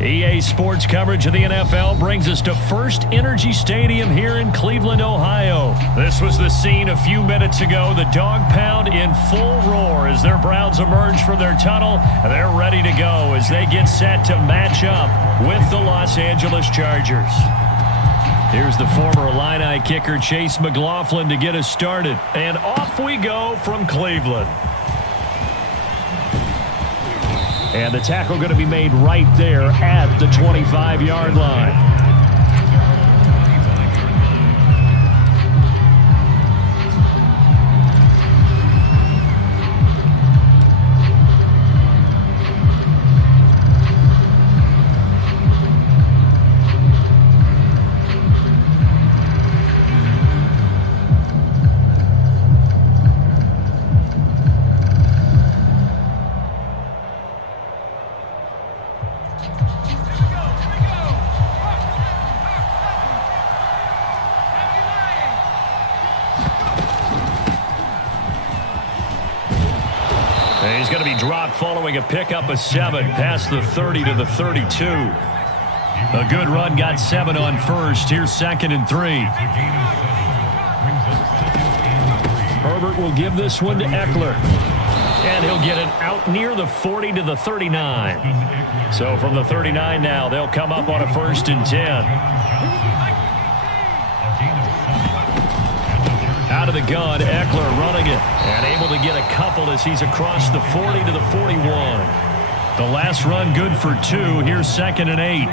EA Sports coverage of the NFL brings us to First Energy Stadium here in Cleveland, Ohio. This was the scene a few minutes ago. The dog pound in full roar as their Browns emerge from their tunnel. They're ready to go as they get set to match up with the Los Angeles Chargers. Here's the former Illini kicker Chase McLaughlin to get us started. And off we go from Cleveland. And the tackle going to be made right there at the 25-yard line. He's going to be dropped following a pickup of 7 past the 30 to the 32. A good run, got 7 on first. Here's 2nd and 3. Herbert will give this one to Eckler. And he'll get it out near the 40 to the 39. So from the 39 now, they'll come up on a 1st and 10. Out of the gun, Eckler running it and able to get a couple as he's across the 40 to the 41. The last run good for 2. Here's 2nd and 8.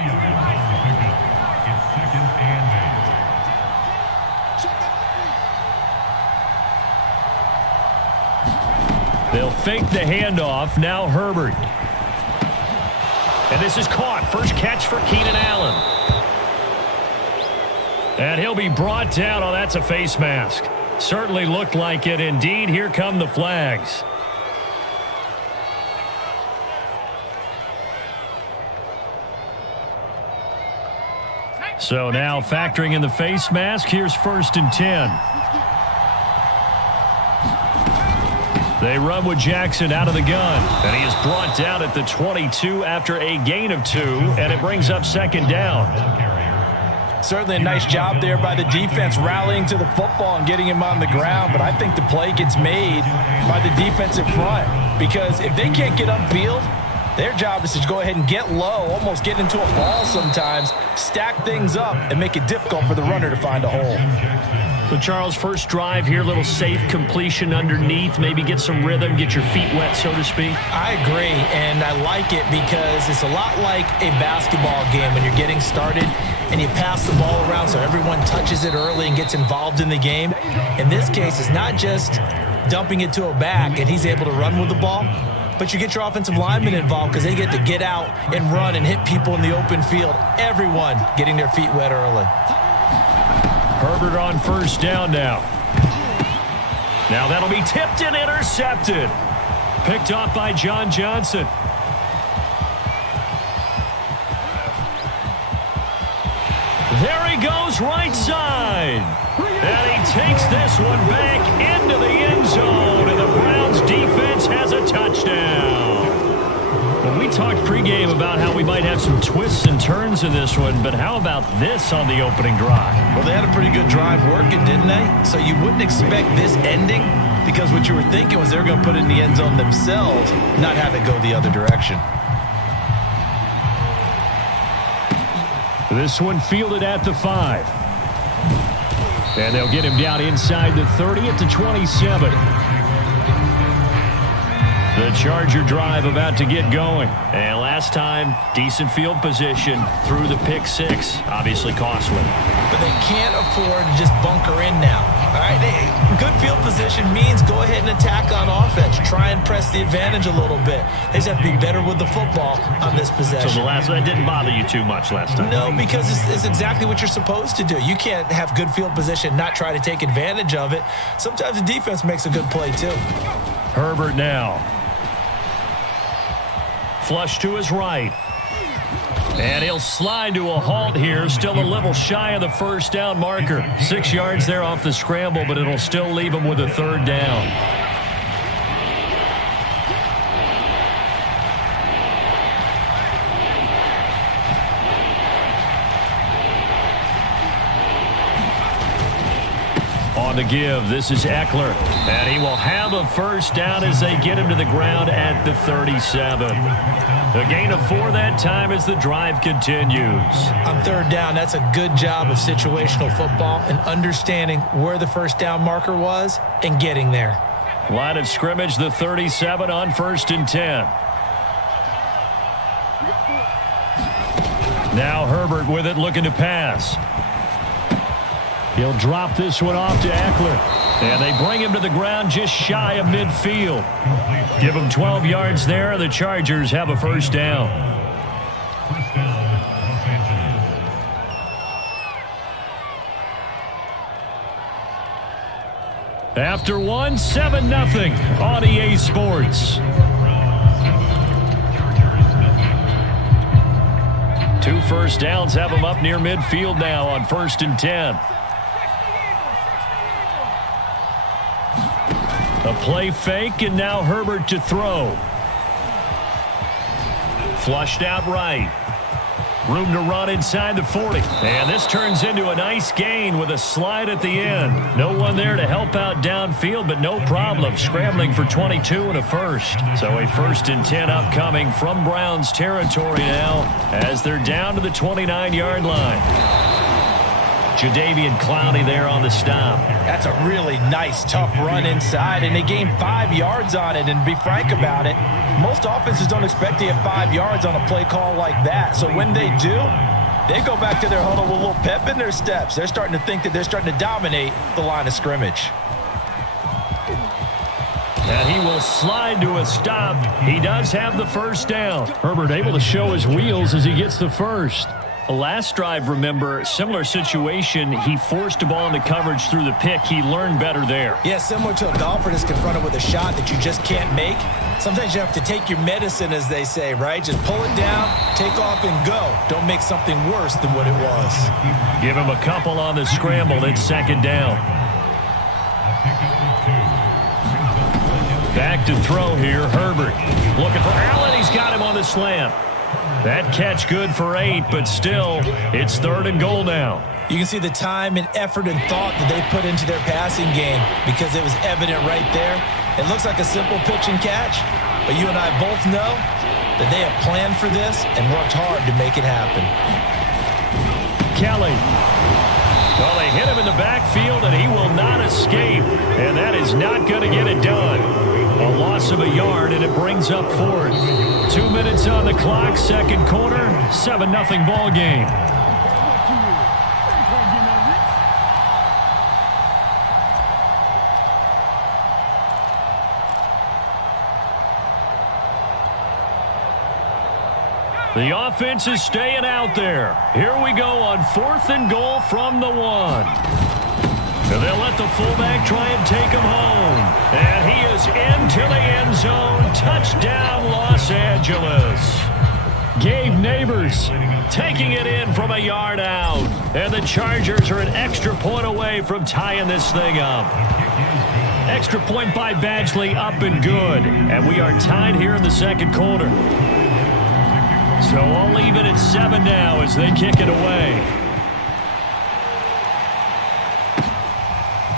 They'll fake the handoff. Now Herbert. And this is caught. First catch for Keenan Allen. And he'll be brought down. Oh, that's a face mask. Certainly looked like it. Indeed, here come the flags. So now factoring in the face mask, here's 1st and 10. They run with Jackson out of the gun. And he is brought down at the 22 after a gain of 2, and it brings up 2nd down. Certainly a nice job there by the defense rallying to the football and getting him on the ground, but I think the play gets made by the defensive front because if they can't get upfield, their job is to go ahead and get low, almost get into a ball sometimes, stack things up, and make it difficult for the runner to find a hole. So, Charles, first drive here, little safe completion underneath, maybe get some rhythm, get your feet wet, so to speak. I agree, and I like it because it's a lot like a basketball game when you're getting started and you pass the ball around so everyone touches it early and gets involved in the game. In this case, it's not just dumping it to a back and he's able to run with the ball, but you get your offensive linemen involved because they get to get out and run and hit people in the open field. Everyone getting their feet wet early. Herbert on 1st down now. Now that'll be tipped and intercepted. Picked off by John Johnson. There he goes, right side. And he takes this one back into the end zone. And the Browns defense has a touchdown. Well, we talked pregame about how we might have some twists and turns in this one, but how about this on the opening drive? Well, they had a pretty good drive working, didn't they? So you wouldn't expect this ending because what you were thinking was they were going to put it in the end zone themselves, not have it go the other direction. This one fielded at the 5. And they'll get him down inside the 30 at the 27. The Charger drive about to get going. And last time, decent field position through the pick 6. Obviously costly. But they can't afford to just bunker in now. All right, good field position means go ahead and attack on offense. Try and press the advantage a little bit. They just have to be better with the football on this possession. So that didn't bother you too much last time? No, because it's exactly what you're supposed to do. You can't have good field position, not try to take advantage of it. Sometimes the defense makes a good play too. Herbert now. Flush to his right. And he'll slide to a halt here. Still a little shy of the 1st down marker. 6 yards there off the scramble, but it'll still leave him with a 3rd down. on the give. This is Eckler. And he will have a first down as they get him to the ground at the 37. A gain of 4 that time as the drive continues. On third down, that's a good job of situational football and understanding where the first down marker was and getting there. Line of scrimmage, the 37 on 1st and 10. Now Herbert with it, looking to pass. He'll drop this one off to Eckler. And they bring him to the ground just shy of midfield. Give him 12 yards there. The Chargers have a first down. After 1, 7-0 on EA Sports. 2 first downs have them up near midfield now on 1st and 10. A play fake, and now Herbert to throw. Flushed out right. Room to run inside the 40. And this turns into a nice gain with a slide at the end. No one there to help out downfield, but no problem. Scrambling for 22 and a first. So a 1st and 10 upcoming from Browns territory now as they're down to the 29-yard line. Jadeveon Clowney there on the stop. That's a really nice, tough run inside, and they gained 5 yards on it. And to be frank about it, most offenses don't expect to have 5 yards on a play call like that. So when they do, they go back to their huddle with a little pep in their steps. They're starting to think that they're starting to dominate the line of scrimmage. And he will slide to a stop. He does have the first down. Herbert able to show his wheels as he gets the first. Last drive, remember, similar situation. He forced a ball into coverage through the pick. He learned better there. Yeah, similar to a golfer that's confronted with a shot that you just can't make. Sometimes you have to take your medicine, as they say, right? Just pull it down, take off, and go. Don't make something worse than what it was. Give him a couple on the scramble. It's 2nd down. Back to throw here, Herbert. Looking for Allen. He's got him on the slant. That catch good for 8, but still, it's 3rd and goal now. You can see the time and effort and thought that they put into their passing game because it was evident right there. It looks like a simple pitch and catch, but you and I both know that they have planned for this and worked hard to make it happen. Kelly. Well, they hit him in the backfield, and he will not escape, and that is not going to get it done. A loss of a yard, and it brings up 4th. 2 minutes on the clock, 2nd quarter, 7-0 ball game. The offense is staying out there. Here we go on 4th and goal from the 1. And they'll let the fullback try and take him home. And he is into the end zone. Touchdown, Los Angeles. Gabe Neighbors taking it in from a yard out. And the Chargers are an extra point away from tying this thing up. Extra point by Badgley, up and good. And we are tied here in the 2nd quarter. So I'll leave it at 7 now as they kick it away.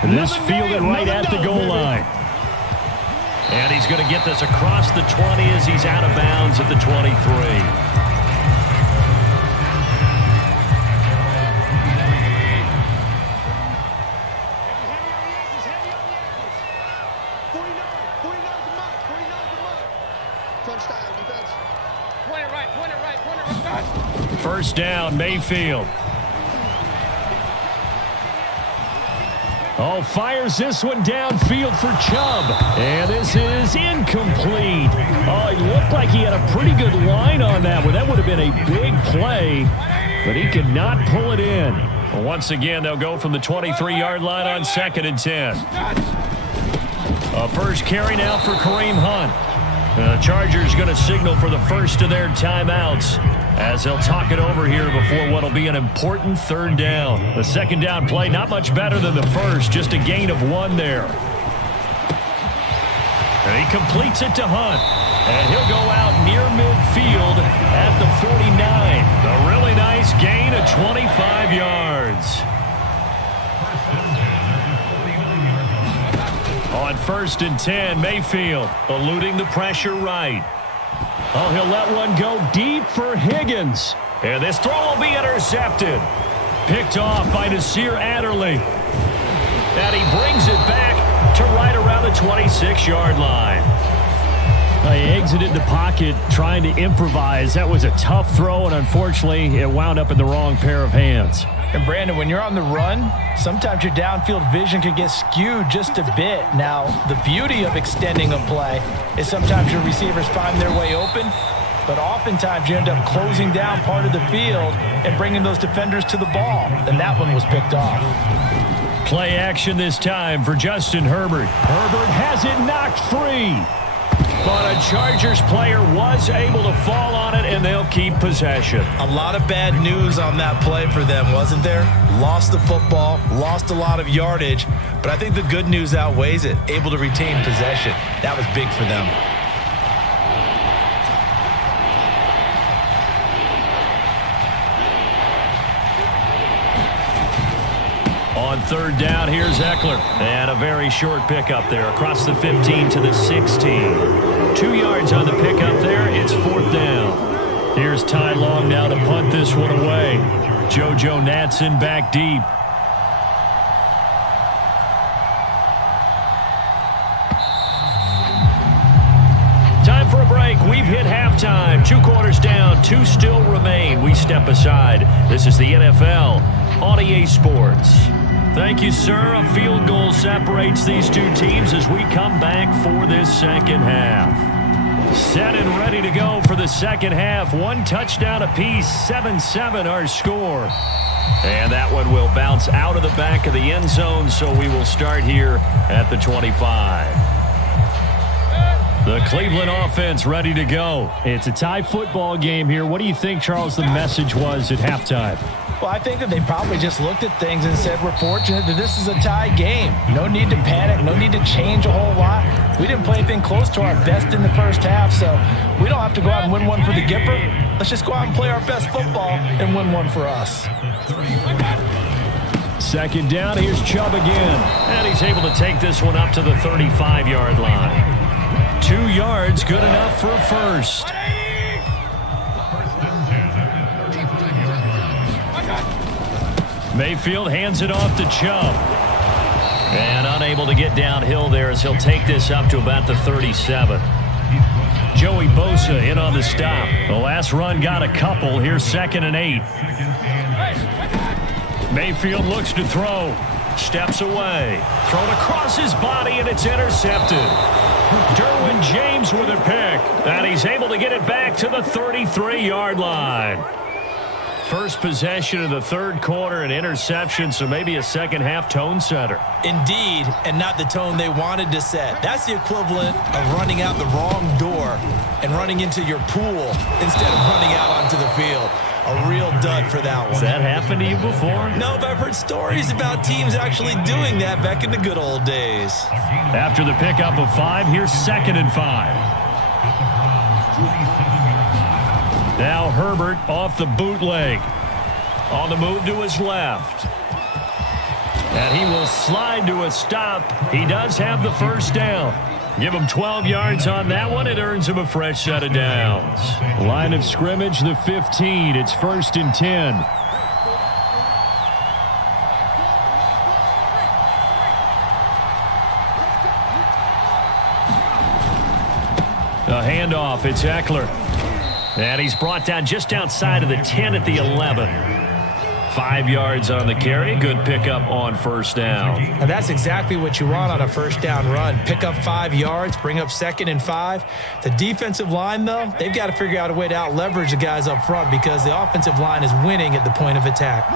And this fielded right at the goal line. And he's going to get this across the 20 as he's out of bounds at the 23. First down, Mayfield. Oh, fires this one downfield for Chubb. And this is incomplete. Oh, it looked like he had a pretty good line on that one. That would have been a big play, but he could not pull it in. Well, once again, they'll go from the 23-yard line on 2nd and 10. A first carry now for Kareem Hunt. The Chargers going to signal for the first of their timeouts as they'll talk it over here before what will be an important 3rd down. The 2nd down play not much better than the first, just a gain of 1 there. And he completes it to Hunt. And he'll go out near midfield at the 49. A really nice gain of 25 yards. On 1st and 10, Mayfield eluding the pressure right. Oh, he'll let one go deep for Higgins. And this throw will be intercepted. Picked off by Nasir Adderley. And he brings it back to right around the 26-yard line. He exited the pocket trying to improvise. That was a tough throw, and unfortunately, it wound up in the wrong pair of hands. And Brandon, when you're on the run, sometimes your downfield vision can get skewed just a bit. Now, the beauty of extending a play is sometimes your receivers find their way open, but oftentimes you end up closing down part of the field and bringing those defenders to the ball. And that one was picked off. Play action this time for Justin Herbert. Herbert has it knocked free. But a Chargers player was able to fall on it, and they'll keep possession. A lot of bad news on that play for them, wasn't there? Lost the football, lost a lot of yardage, but I think the good news outweighs it. Able to retain possession. That was big for them. On 3rd down, here's Eckler. And a very short pickup there across the 15 to the 16. 2 yards on the pickup there. It's 4th down. Here's Ty Long now to punt this one away. JoJo Natson back deep. Time for a break. We've hit halftime. 2 quarters down. 2 still remain. We step aside. This is the NFL on EA Sports. Thank you, sir. A field goal separates these two teams as we come back for this second half. Set and ready to go for the second half. 1 touchdown apiece, 7-7 our score. And that one will bounce out of the back of the end zone, so we will start here at the 25. The Cleveland offense ready to go. It's a tie football game here. What do you think, Charles, the message was at halftime? Well, I think that they probably just looked at things and said, we're fortunate that this is a tie game. No need to panic. No need to change a whole lot. We didn't play anything close to our best in the first half, so we don't have to go out and win one for the Gipper. Let's just go out and play our best football and win one for us. 2nd down, here's Chubb again. And he's able to take this one up to the 35-yard line. 2 yards, good enough for a first. Mayfield hands it off to Chubb. And unable to get downhill there as he'll take this up to about the 37. Joey Bosa in on the stop. The last run got a couple. Here's 2nd and 8. Mayfield looks to throw. Steps away. Thrown across his body, and it's intercepted. Derwin James with a pick. And he's able to get it back to the 33-yard line. First possession of the 3rd quarter, an interception, so maybe a second half tone setter. Indeed, and not the tone they wanted to set. That's the equivalent of running out the wrong door and running into your pool instead of running out onto the field. A real dud for that one. Has that happened to you before? No, but I've heard stories about teams actually doing that back in the good old days. After the pickup of 5, here's 2nd and 5. Now Herbert off the bootleg. On the move to his left. And he will slide to a stop. He does have the first down. Give him 12 yards on that one. It earns him a fresh set of downs. Line of scrimmage, the 15. It's 1st and 10. A handoff. It's Eckler. And he's brought down just outside of the 10 at the 11. 5 yards on the carry. Good pickup on 1st down. And that's exactly what you want on a 1st down run. Pick up 5 yards, bring up 2nd and 5. The defensive line, though, they've got to figure out a way to out-leverage the guys up front because the offensive line is winning at the point of attack.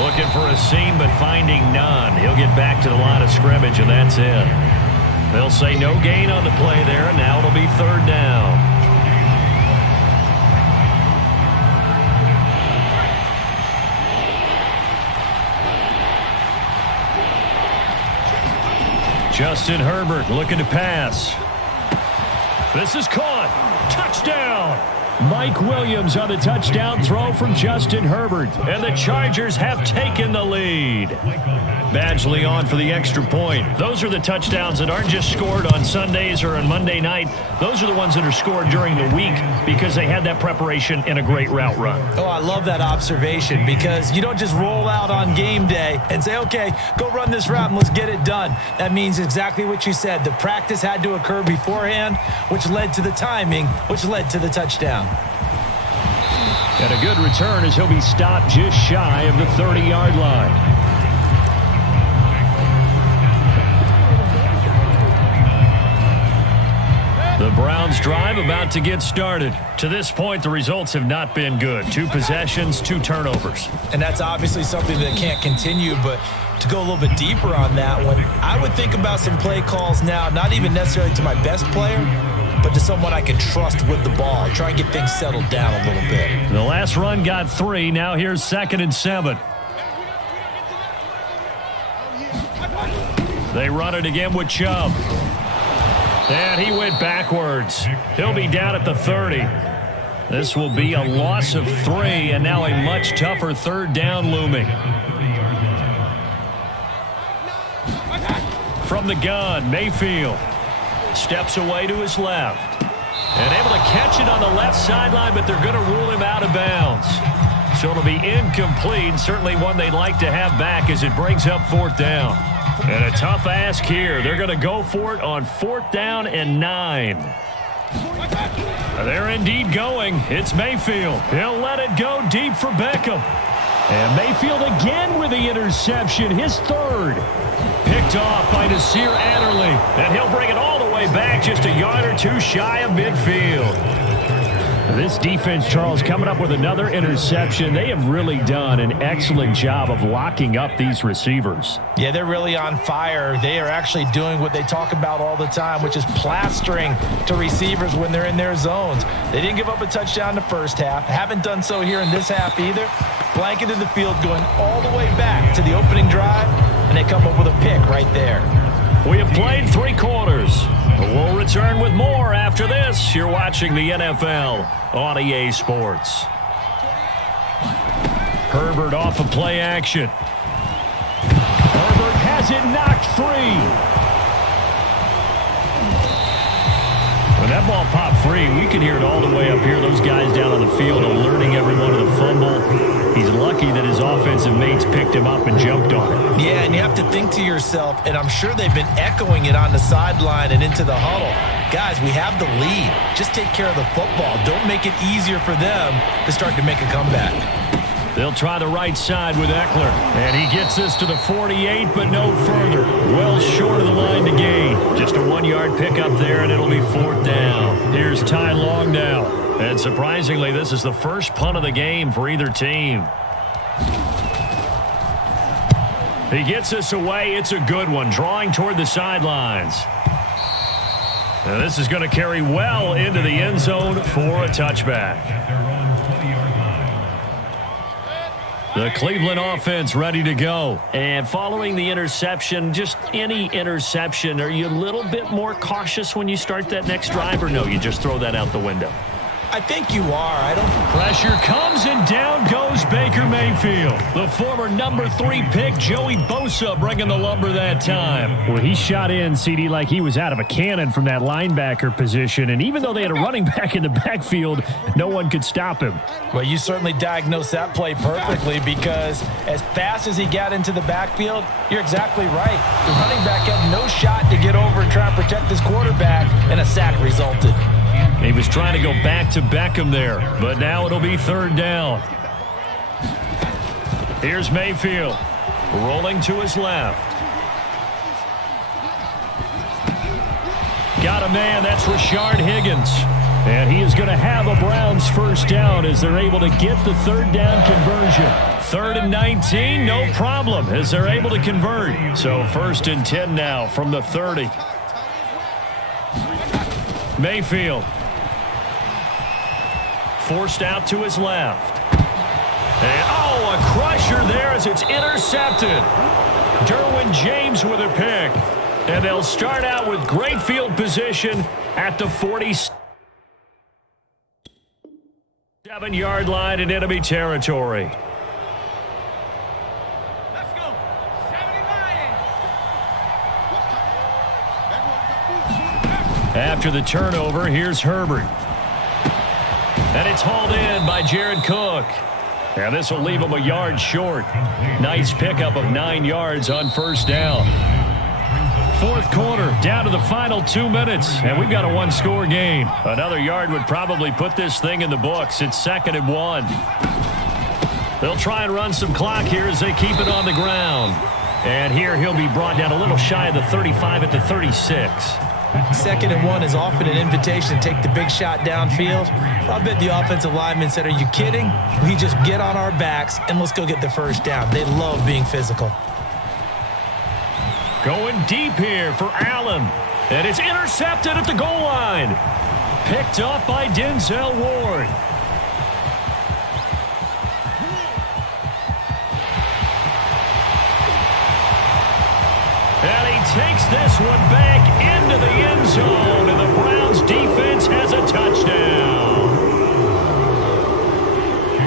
Looking for a seam, but finding none. He'll get back to the line of scrimmage, and that's it. They'll say no gain on the play there, and now it'll be 3rd down. Justin Herbert looking to pass. This is caught. Touchdown. Mike Williams on the touchdown throw from Justin Herbert. And the Chargers have taken the lead. Badgley on for the extra point. Those are the touchdowns that aren't just scored on Sundays or on Monday night. Those are the ones that are scored during the week because they had that preparation in a great route run. Oh, I love that observation because you don't just roll out on game day and say, okay, go run this route and let's get it done. That means exactly what you said. The practice had to occur beforehand, which led to the timing, which led to the touchdown. And a good return as he'll be stopped just shy of the 30-yard line. The Browns drive about to get started. To this point, the results have not been good. 2 possessions, 2 turnovers. And that's obviously something that can't continue, but to go a little bit deeper on that one, I would think about some play calls now, not even necessarily to my best player, but to someone I can trust with the ball. Try and get things settled down a little bit. The last run got 3. Now here's 2nd and 7. They run it again with Chubb. And he went backwards. He'll be down at the 30. This will be a loss of 3, and now a much tougher 3rd down looming. From the gun, Mayfield steps away to his left. And able to catch it on the left sideline, but they're going to rule him out of bounds. So it'll be incomplete, certainly one they'd like to have back as it brings up 4th down. And a tough ask here. They're going to go for it on 4th down and 9. They're indeed going. It's Mayfield. He'll let it go deep for Beckham. And Mayfield again with the interception, his 3rd. Picked off by Nasir Adderley. And he'll bring it all the way back just a yard or 2 shy of midfield. This defense, Charles, coming up with another interception. They have really done an excellent job of locking up these receivers. Yeah, they're really on fire. They are actually doing what they talk about all the time, which is plastering to receivers when they're in their zones. They didn't give up a touchdown in the first half. Haven't done so here in this half either. Blanketed the field going all the way back to the opening drive, and they come up with a pick right there. We have played 3 quarters. We'll return with more after this. You're watching the NFL on EA Sports. Herbert off of play action. Herbert has it knocked free. When that ball popped free, we could hear it all the way up here. Those guys down on the field alerting everyone of the fumble. He's lucky that his offensive mates picked him up and jumped on it. Yeah, and you have to think to yourself, and I'm sure they've been echoing it on the sideline and into the huddle. Guys, we have the lead. Just take care of the football. Don't make it easier for them to start to make a comeback. They'll try the right side with Eckler. And he gets this to the 48, but no further. Well short of the line to gain. Just a 1-yard pickup there, and it'll be 4th down. Here's Ty Long now. And surprisingly, this is the first punt of the game for either team. He gets this away. It's a good one, drawing toward the sidelines. Now this is going to carry well into the end zone for a touchback. The Cleveland offense ready to go. And following the interception, just any interception, are you a little bit more cautious when you start that next drive, or no, you just throw that out the window? I think you are. Pressure comes, and down goes Baker Mayfield. The former number 3 pick, Joey Bosa, bringing the lumber that time. Well, he shot in, CD, like he was out of a cannon from that linebacker position. And even though they had a running back in the backfield, no one could stop him. Well, you certainly diagnosed that play perfectly because as fast as he got into the backfield, you're exactly right. The running back had no shot to get over and try and protect his quarterback, and a sack resulted. He was trying to go back to Beckham there, but now it'll be 3rd down. Here's Mayfield, rolling to his left. Got a man, that's Rashard Higgins. And he is going to have a Browns 1st down as they're able to get the 3rd down conversion. 3rd and 19, no problem, as they're able to convert. So 1st and 10 now from the 30. Mayfield. Forced out to his left. And, a crusher there as it's intercepted. Derwin James with a pick. And they'll start out with great field position at the 40. 7-yard line in enemy territory. Let's go. 79. After the turnover, here's Herbert. And it's hauled in by Jared Cook. And this will leave him a yard short. Nice pickup of 9 yards on first down. Fourth quarter, down to the final 2 minutes, and we've got a one-score game. Another yard would probably put this thing in the books. It's 2nd and 1. They'll try and run some clock here as they keep it on the ground. And here he'll be brought down a little shy of the 35 at the 36. 2nd and 1 is often an invitation to take the big shot downfield. I bet the offensive lineman said, "Are you kidding? We just get on our backs and let's go get the first down." They love being physical. Going deep here for Allen. And it's intercepted at the goal line. Picked up by Denzel Ward. And he takes this one back into the end zone. And the Browns defense has a touchdown.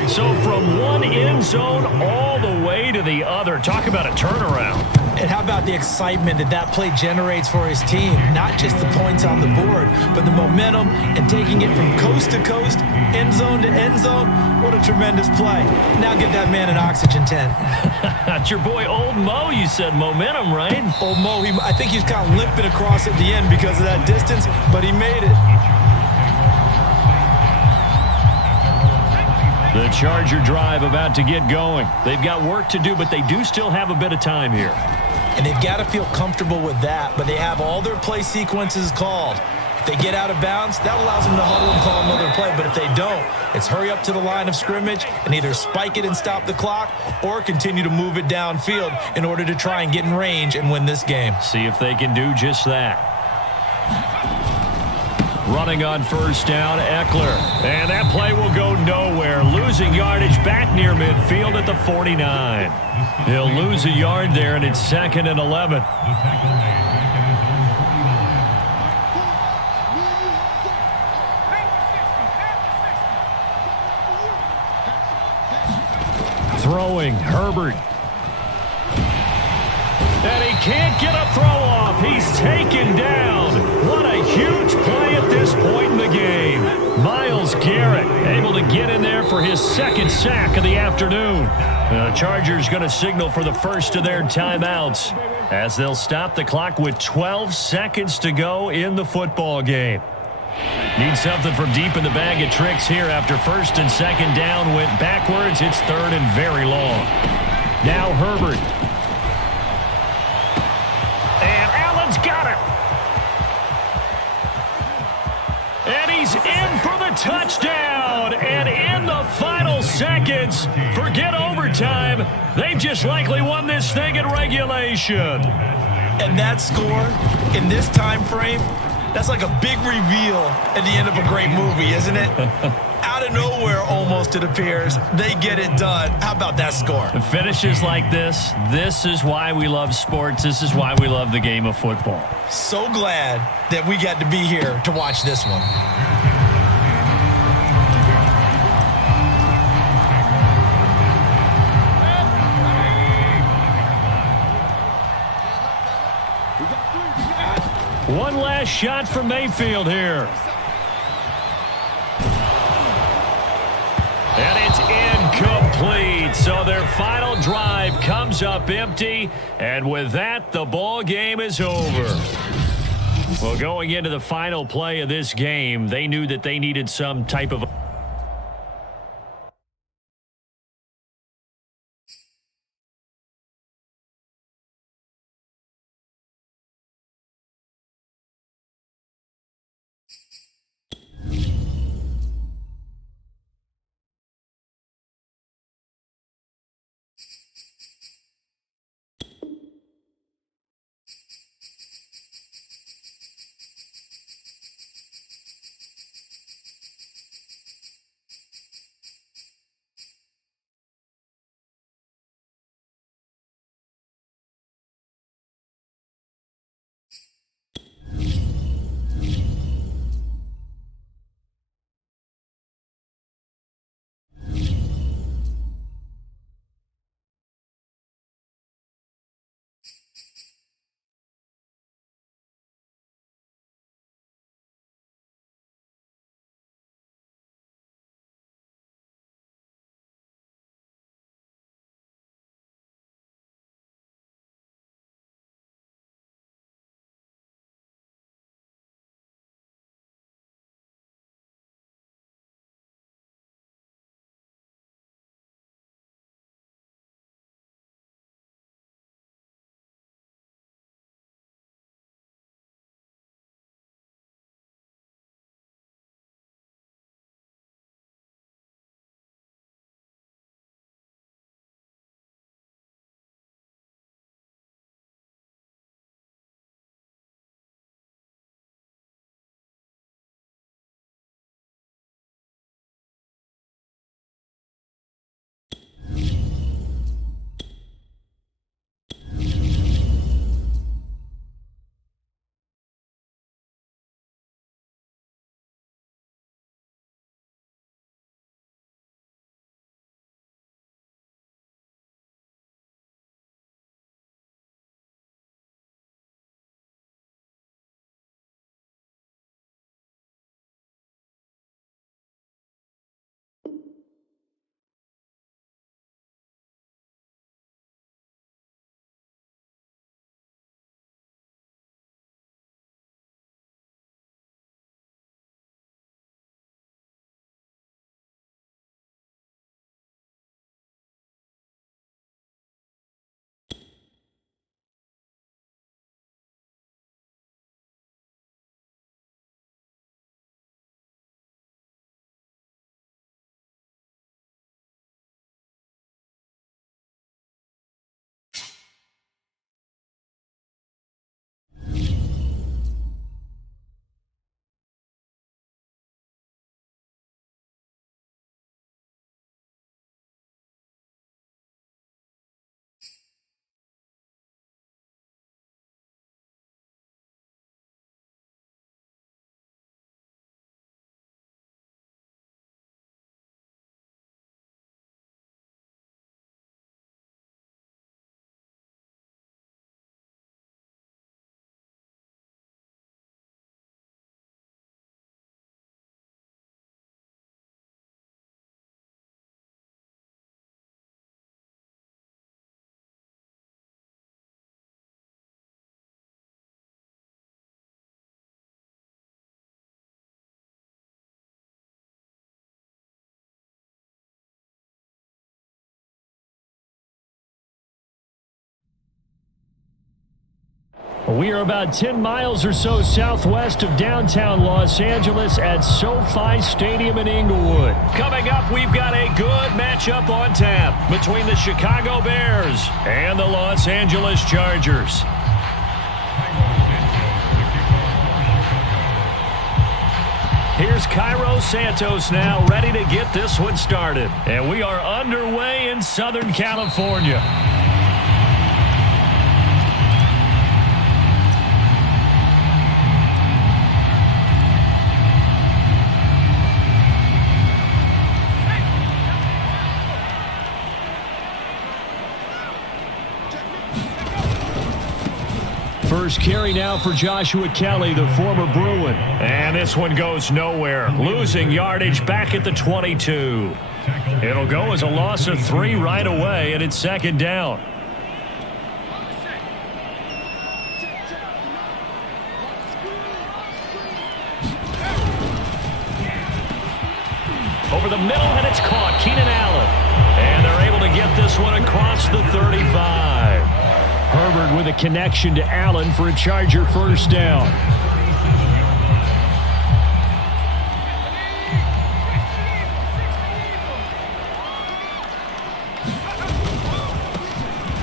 So from one end zone all the way to the other. Talk about a turnaround. And how about the excitement that play generates for his team? Not just the points on the board, but the momentum and taking it from coast to coast, end zone to end zone. What a tremendous play. Now give that man an oxygen tent. That's your boy Old Mo. You said momentum, right? Old Mo, I think he's kind of limping across at the end because of that distance, but he made it. The Charger drive about to get going. They've got work to do, but they do still have a bit of time here. And they've got to feel comfortable with that, but they have all their play sequences called. If they get out of bounds, that allows them to huddle and call another play. But if they don't, it's hurry up to the line of scrimmage and either spike it and stop the clock or continue to move it downfield in order to try and get in range and win this game. See if they can do just that. Running on first down, Eckler. And that play will go nowhere. Losing yardage back near midfield at the 49. He'll lose a yard there, and it's 2nd and 11. Throwing, Herbert. And he can't get a throw off. He's taken down. What a huge play at this point in the game. Myles Garrett able to get in there for his 2nd sack of the afternoon. The Chargers going to signal for the first of their timeouts as they'll stop the clock with 12 seconds to go in the football game. Need something from deep in the bag of tricks here after 1st and 2nd down went backwards. It's 3rd and very long. Now Herbert. And Allen's got it. And he's in for the touchdown. And in the final seconds, forget overtime. They've just likely won this thing in regulation. And that score in this time frame, that's like a big reveal at the end of a great movie, isn't it? Out of nowhere, almost, it appears. They get it done. How about that score? Finishes like this. This is why we love sports. This is why we love the game of football. So glad that we got to be here to watch this one. One last shot from Mayfield here. And it's incomplete. So their final drive comes up empty. And with that, the ball game is over. Well, going into the final play of this game, they knew that they needed some type of We are about 10 miles or so southwest of downtown Los Angeles at SoFi Stadium in Inglewood. Coming up, we've got a good matchup on tap between the Chicago Bears and the Los Angeles Chargers. Here's Cairo Santos now, ready to get this one started. And we are underway in Southern California. First carry now for Joshua Kelly, the former Bruin. And this one goes nowhere. Losing yardage back at the 22. It'll go as a loss of 3 right away, and it's second down. Over the middle, and it's caught. Keenan Allen. And they're able to get this one across the 35. Herbert with a connection to Allen for a Charger first down.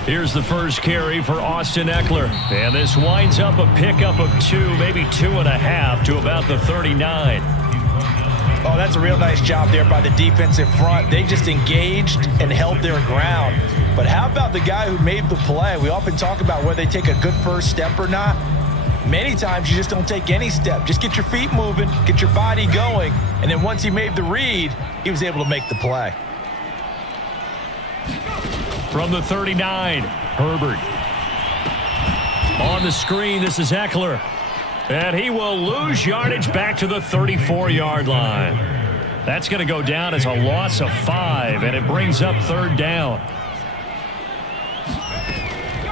Here's the first carry for Austin Eckler. And this winds up a pickup of 2, maybe 2.5 to about the 39. Oh, that's a real nice job there by the defensive front. They just engaged and held their ground. But how about the guy who made the play? We often talk about whether they take a good first step or not. Many times you just don't take any step. Just get your feet moving, get your body going, and then once he made the read, he was able to make the play. From the 39, Herbert. On the screen, this is Eckler. And he will lose yardage back to the 34-yard line. That's going to go down as a loss of 5, and it brings up third down.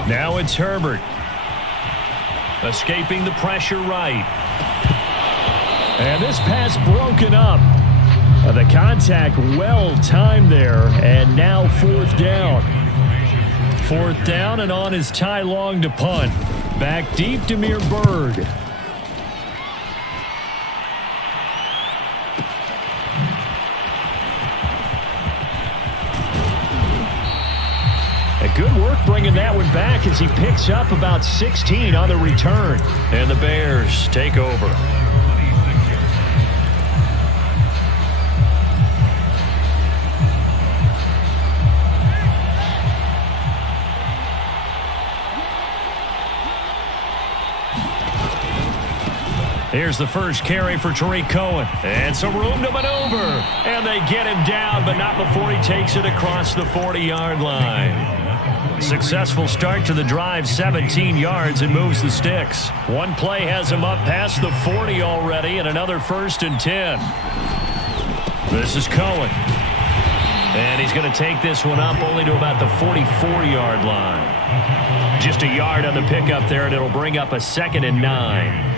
Now it's Herbert. Escaping the pressure right. And this pass broken up. The contact well timed there, and now fourth down. Fourth down, and on is Ty Long to punt. Back deep, Damiere Byrd. Good work bringing that one back as he picks up about 16 on the return. And the Bears take over. Here's the first carry for Tariq Cohen. And some room to maneuver. And they get him down, but not before he takes it across the 40-yard line. Successful start to the drive, 17 yards, and moves the sticks. One play has him up past the 40 already, and another 1st and 10. This is Cohen. And he's going to take this one up only to about the 44-yard line. Just a yard on the pickup there, and it'll bring up a 2nd and 9.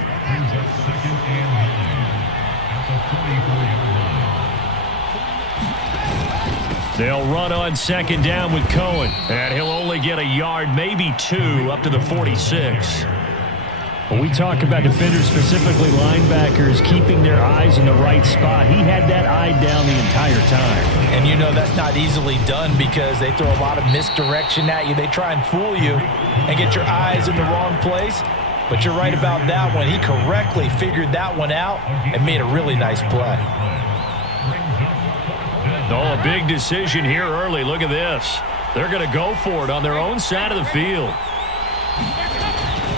They'll run on 2nd down with Cohen. And he'll only get a yard, maybe 2, up to the 46. When we talk about defenders, specifically linebackers, keeping their eyes in the right spot, he had that eye down the entire time. And you know that's not easily done because they throw a lot of misdirection at you. They try and fool you and get your eyes in the wrong place. But you're right about that one. He correctly figured that one out and made a really nice play. Oh, a big decision here early. Look at this. They're going to go for it on their own side of the field.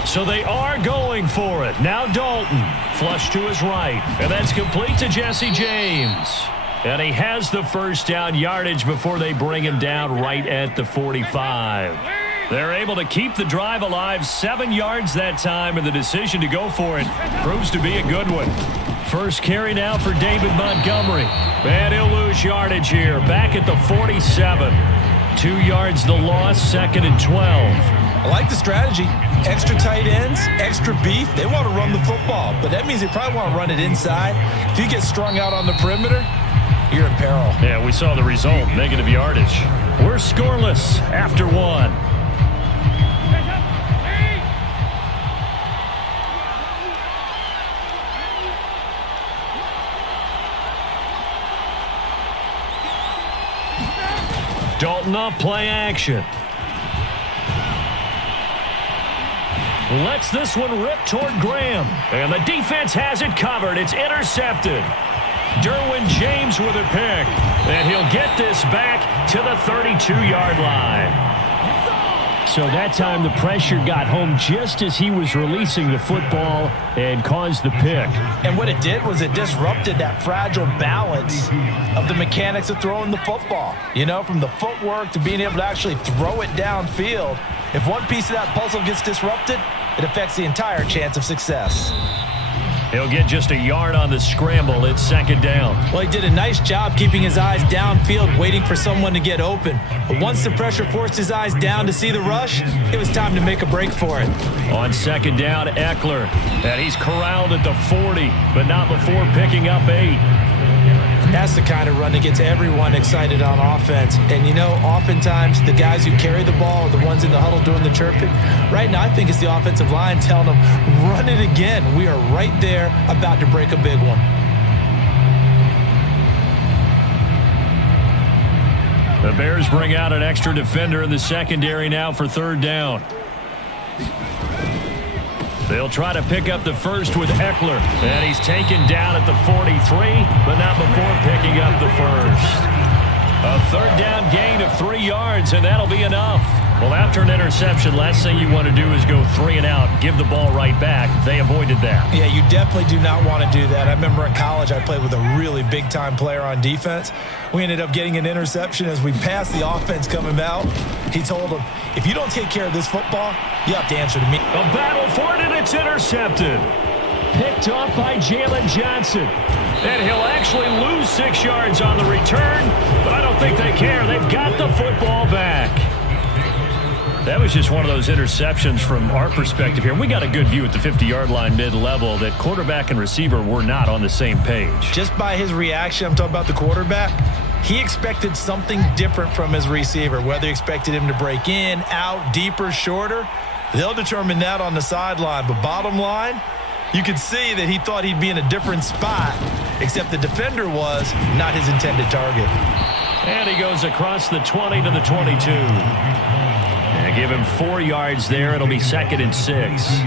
So they are going for it. Now Dalton, flush to his right. And that's complete to Jesse James. And he has the first down yardage before they bring him down right at the 45. They're able to keep the drive alive, 7 yards that time, and the decision to go for it proves to be a good one. First carry now for David Montgomery. And he'll lose yardage here, back at the 47. 2 yards the loss, 2nd and 12. I like the strategy. Extra tight ends, extra beef. They want to run the football, but that means they probably want to run it inside. If you get strung out on the perimeter, you're in peril. Yeah, we saw the result, negative yardage. We're scoreless after 1. Dalton off play action. Lets this one rip toward Graham. And the defense has it covered. It's intercepted. Derwin James with a pick. And he'll get this back to the 32-yard line. So that time the pressure got home just as he was releasing the football and caused the pick. And what it did was it disrupted that fragile balance of the mechanics of throwing the football. You know, from the footwork to being able to actually throw it downfield. If one piece of that puzzle gets disrupted, it affects the entire chance of success. He'll get just a yard on the scramble. It's second down. Well, he did a nice job keeping his eyes downfield, waiting for someone to get open. But once the pressure forced his eyes down to see the rush, it was time to make a break for it. On second down, Eckler. And he's corralled at the 40, but not before picking up 8. That's the kind of run that gets everyone excited on offense. And, you know, oftentimes the guys who carry the ball are the ones in the huddle doing the chirping. Right now, I think it's the offensive line telling them, run it again. We are right there about to break a big one. The Bears bring out an extra defender in the secondary now for third down. They'll try to pick up the first with Eckler. And he's taken down at the 43, but not before picking up the first. A third down gain of 3 yards, and that'll be enough. Well, after an interception, last thing you want to do is go 3 and out, give the ball right back. They avoided that. Yeah, you definitely do not want to do that. I remember in college I played with a really big-time player on defense. We ended up getting an interception as we passed the offense coming out. He told him, if you don't take care of this football, you have to answer to me. A battle for it, and it's intercepted. Picked off by Jalen Johnson. And he'll actually lose 6 yards on the return, but I don't think they care. They've got the football back. That was just one of those interceptions from our perspective here. We got a good view at the 50-yard line mid-level that quarterback and receiver were not on the same page. Just by his reaction, I'm talking about the quarterback, he expected something different from his receiver, whether he expected him to break in, out, deeper, shorter. They'll determine that on the sideline. But bottom line, you could see that he thought he'd be in a different spot, except the defender was not his intended target. And he goes across the 20 to the 22. And give him 4 yards there. It'll be 2nd and 6.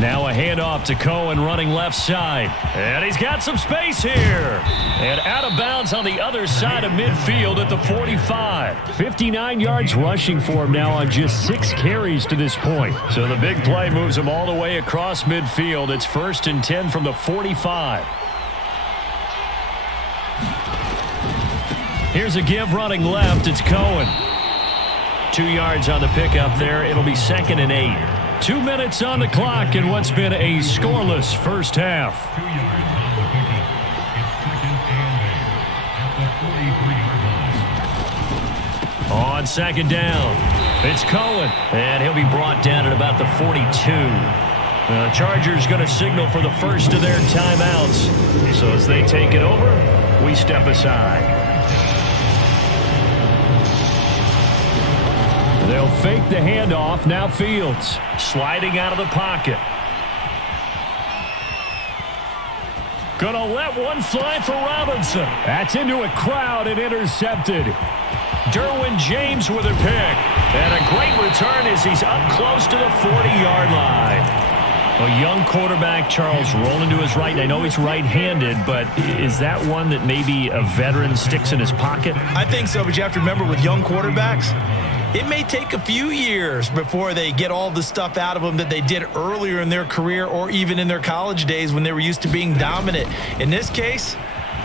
Now a handoff to Cohen running left side. And he's got some space here. And out of bounds on the other side of midfield at the 45. 59 yards rushing for him now on just 6 carries to this point. So the big play moves him all the way across midfield. It's 1st and 10 from the 45. Here's a give running left. It's Cohen. 2 yards on the pickup there. It'll be 2nd and 8. 2 minutes on the clock in what's been a scoreless first half. On second down, it's Cohen, and he'll be brought down at about the 42. The Chargers going to signal for the first of their timeouts. So as they take it over, we step aside. They'll fake the handoff. Now Fields sliding out of the pocket. Gonna let one fly for Robinson. That's into a crowd and intercepted. Derwin James with a pick. And a great return as he's up close to the 40-yard line. A young quarterback, Charles, rolling to his right. I know he's right-handed, but is that one that maybe a veteran sticks in his pocket? I think so, but you have to remember with young quarterbacks, it may take a few years before they get all the stuff out of them that they did earlier in their career or even in their college days when they were used to being dominant. In this case,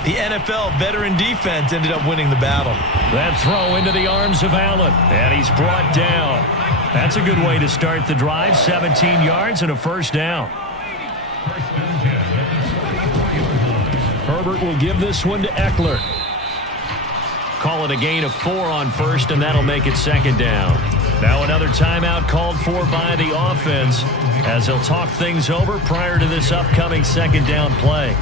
the NFL veteran defense ended up winning the battle. That throw into the arms of Allen, and he's brought down. That's a good way to start the drive. 17 yards and a first down. Herbert will give this one to Eckler. Call it a gain of 4 on first, and that'll make it 2nd down. Now another timeout called for by the offense as they'll talk things over prior to this upcoming 2nd down play.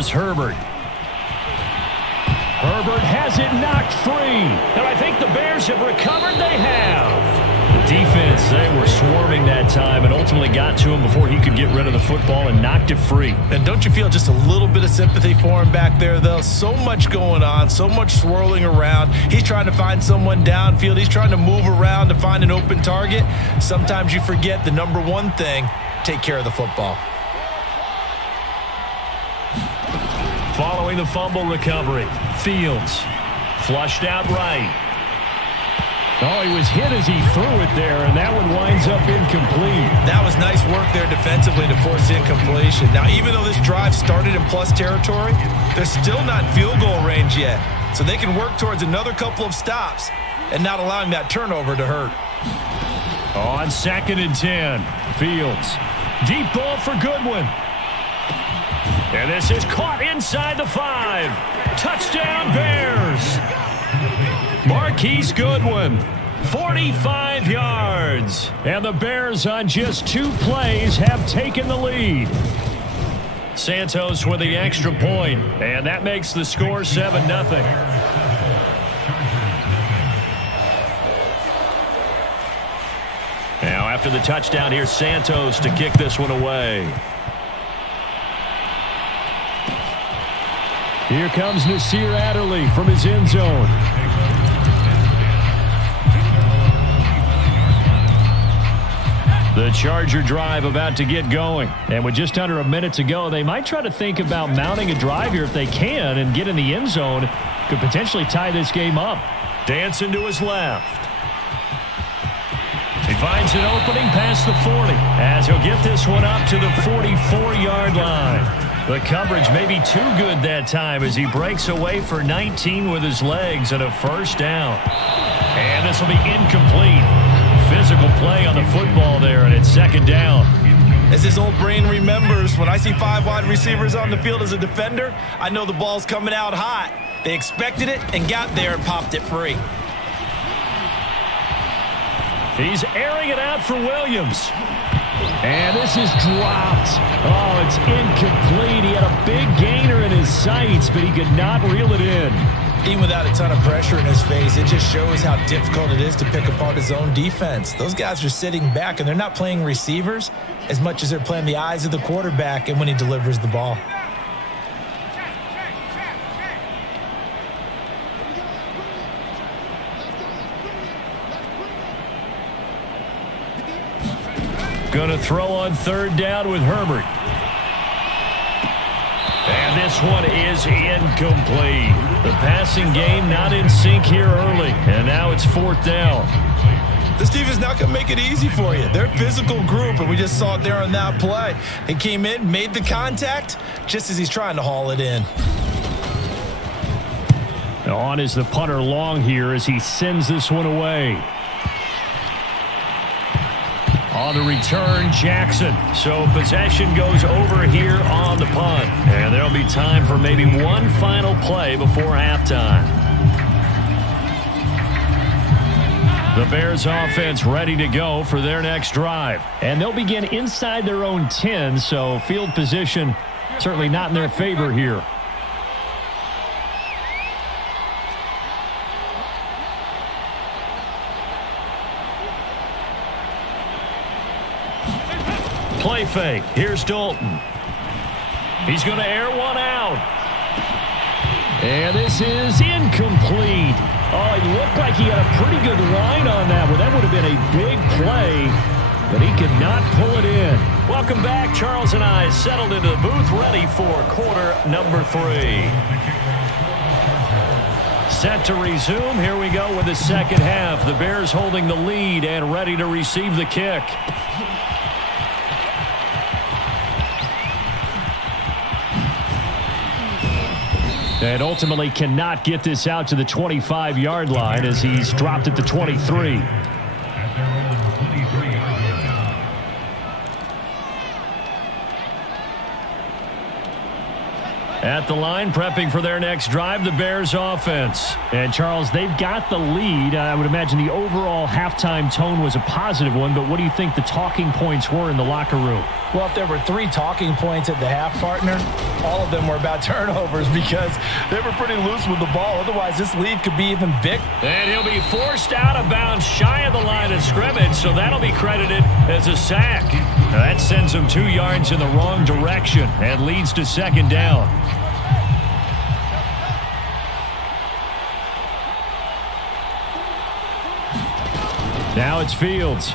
Here's Herbert. Herbert has it knocked free. And I think the Bears have recovered. They have. The defense, they were swarming that time and ultimately got to him before he could get rid of the football and knocked it free. And don't you feel just a little bit of sympathy for him back there, though? So much going on, so much swirling around. He's trying to find someone downfield. He's trying to move around to find an open target. Sometimes you forget the number one thing, take care of the football. Following the fumble recovery, Fields flushed out right. Oh, he was hit as he threw it there, and that one winds up incomplete. That was nice work there defensively to force incompletion. Now, even though this drive started in plus territory, they're still not in field goal range yet. So they can work towards another couple of stops and not allowing that turnover to hurt. On 2nd and 10, Fields. Deep ball for Goodwin. And this is caught inside the 5. Touchdown, Bears. Marquise Goodwin, 45 yards. And the Bears on just 2 plays have taken the lead. Santos with the extra point, and that makes the score 7-0. Now after the touchdown, here's Santos to kick this one away. Here comes Nasir Adderley from his end zone. The Charger drive about to get going. And with just under a minute to go, they might try to think about mounting a drive here if they can and get in the end zone. Could potentially tie this game up. Dancing to his left. He finds an opening past the 40 as he'll get this one up to the 44-yard line. The coverage may be too good that time as he breaks away for 19 with his legs and a first down. And this will be incomplete. Physical play on the football there, and it's 2nd down. As his old brain remembers, when I see 5 wide receivers on the field as a defender, I know the ball's coming out hot. They expected it and got there and popped it free. He's airing it out for Williams. And this is dropped. Oh, it's incomplete. He had a big gainer in his sights, but he could not reel it in. Even without a ton of pressure in his face, it just shows how difficult it is to pick apart his own defense. Those guys are sitting back, and they're not playing receivers as much as they're playing the eyes of the quarterback and when he delivers the ball. Going to throw on 3rd down with Herbert. And this one is incomplete. The passing game not in sync here early. And now it's 4th down. This team is not going to make it easy for you. They're a physical group, and we just saw it there on that play. He came in, made the contact, just as he's trying to haul it in. On is the punter Long here as he sends this one away. On the return, Jackson. So possession goes over here on the punt. And there'll be time for maybe one final play before halftime. The Bears offense ready to go for their next drive. And they'll begin inside their own 10, so field position certainly not in their favor here. Play fake. Here's Dalton. He's going to air one out. And this is incomplete. Oh, he looked like he had a pretty good line on that one. That would have been a big play, but he could not pull it in. Welcome back. Charles and I settled into the booth ready for quarter number 3. Set to resume. Here we go with the second half. The Bears holding the lead and ready to receive the kick. And ultimately cannot get this out to the 25-yard line as he's dropped at the 23. At the line, prepping for their next drive, the Bears offense. And, Charles, they've got the lead. I would imagine the overall halftime tone was a positive one, but what do you think the talking points were in the locker room? Well, if there were 3 talking points at the half, partner, all of them were about turnovers because they were pretty loose with the ball. Otherwise, this lead could be even big. And he'll be forced out of bounds shy of the line of scrimmage, so that'll be credited as a sack. Now, that sends him 2 yards in the wrong direction and leads to second down. Now it's Fields.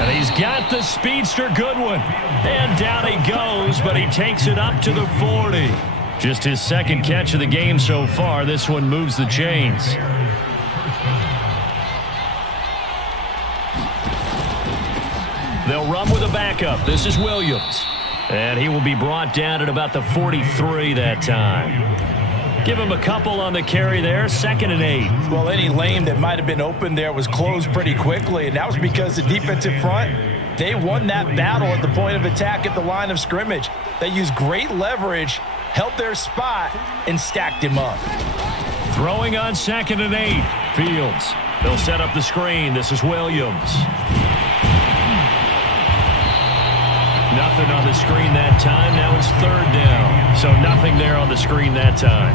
And he's got the speedster Goodwin. And down he goes, but he takes it up to the 40. Just his second catch of the game so far. This one moves the chains. They'll run with a backup. This is Williams. And he will be brought down at about the 43 that time. Give him a couple on the carry there. 2nd and 8. Well, any lane that might have been open there was closed pretty quickly, and that was because the defensive front, they won that battle at the point of attack at the line of scrimmage. They used great leverage, held their spot, and stacked him up. Throwing on 2nd and 8. Fields. They'll set up the screen. This is Williams. Nothing on the screen that time. Now it's 3rd down. So nothing there on the screen that time.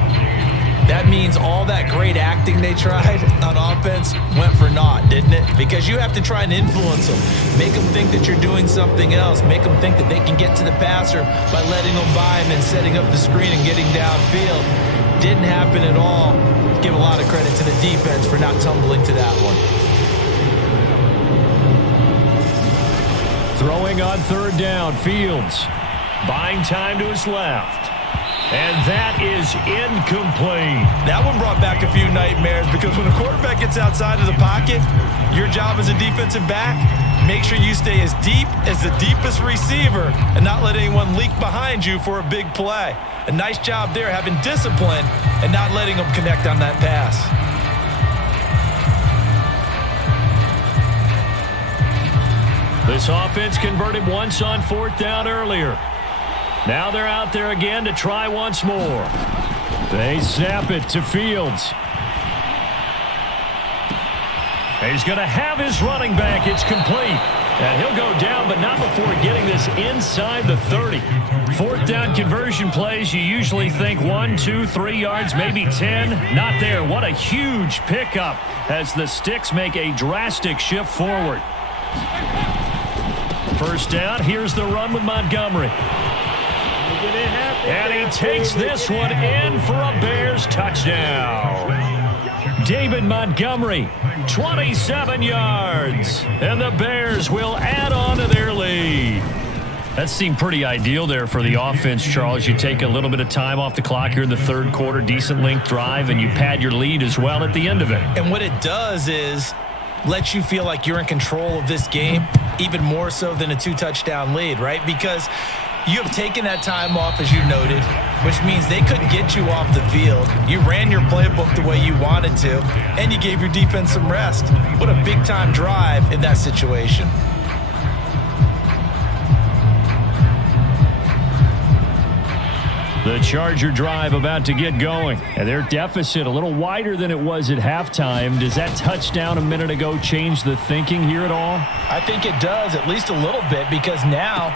That means all that great acting they tried on offense went for naught, didn't it? Because you have to try and influence them. Make them think that you're doing something else. Make them think that they can get to the passer by letting them by him and setting up the screen and getting downfield. Didn't happen at all. Give a lot of credit to the defense for not tumbling to that one. Throwing on 3rd down, Fields. Buying time to his left. And that is incomplete. That one brought back a few nightmares because when a quarterback gets outside of the pocket, your job as a defensive back, make sure you stay as deep as the deepest receiver and not let anyone leak behind you for a big play. A nice job there having discipline and not letting them connect on that pass. This offense converted once on 4th down earlier. Now they're out there again to try once more. They snap it to Fields. He's going to have his running back. It's complete. And he'll go down, but not before getting this inside the 30. 4th down conversion plays, you usually think 1, 2, 3 yards, maybe 10. Not there. What a huge pickup as the Sticks make a drastic shift forward. 1st down, here's the run with Montgomery. And he takes this one in for a Bears touchdown. David Montgomery, 27 yards. And the Bears will add on to their lead. That seemed pretty ideal there for the offense, Charles. You take a little bit of time off the clock here in the 3rd quarter, decent length drive, and you pad your lead as well at the end of it. And what it does is lets you feel like you're in control of this game, even more so than a 2-touchdown lead, right? Because you have taken that time off, as you noted, which means they couldn't get you off the field. You ran your playbook the way you wanted to, and you gave your defense some rest. What a big-time drive in that situation. The Charger drive about to get going. And their deficit a little wider than it was at halftime. Does that touchdown a minute ago change the thinking here at all? I think it does, at least a little bit, because now...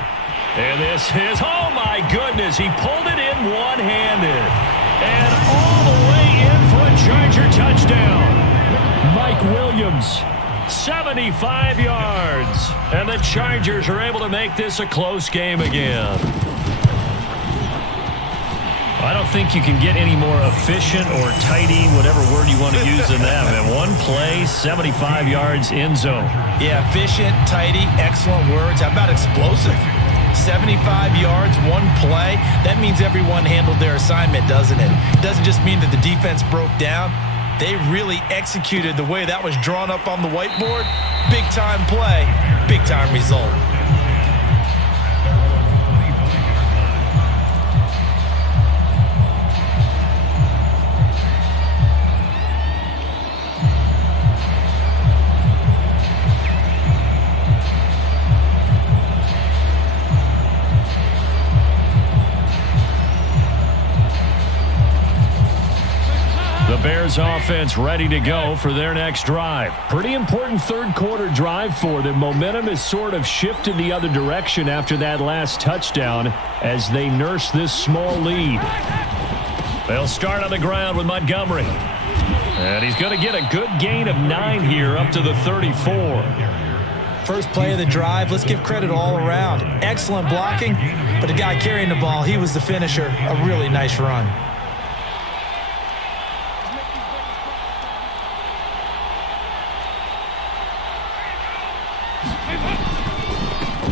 And this is, oh my goodness, he pulled it in one-handed. And all the way in for a Charger touchdown. Mike Williams, 75 yards. And the Chargers are able to make this a close game again. I don't think you can get any more efficient or tidy, whatever word you want to use in that. Man, one play, 75 yards, end zone. Yeah, efficient, tidy, excellent words. How about explosive? 75 yards, one play. That means everyone handled their assignment, doesn't it? It doesn't just mean that the defense broke down. They really executed the way that was drawn up on the whiteboard. Big-time play, big-time result. Bears offense ready to go for their next drive. Pretty important third quarter drive for them. Momentum has sort of shifted the other direction after that last touchdown as they nurse this small lead. They'll start on the ground with Montgomery. And he's going to get a good gain of 9 here up to the 34. First play of the drive, let's give credit all around. Excellent blocking, but the guy carrying the ball, he was the finisher. A really nice run.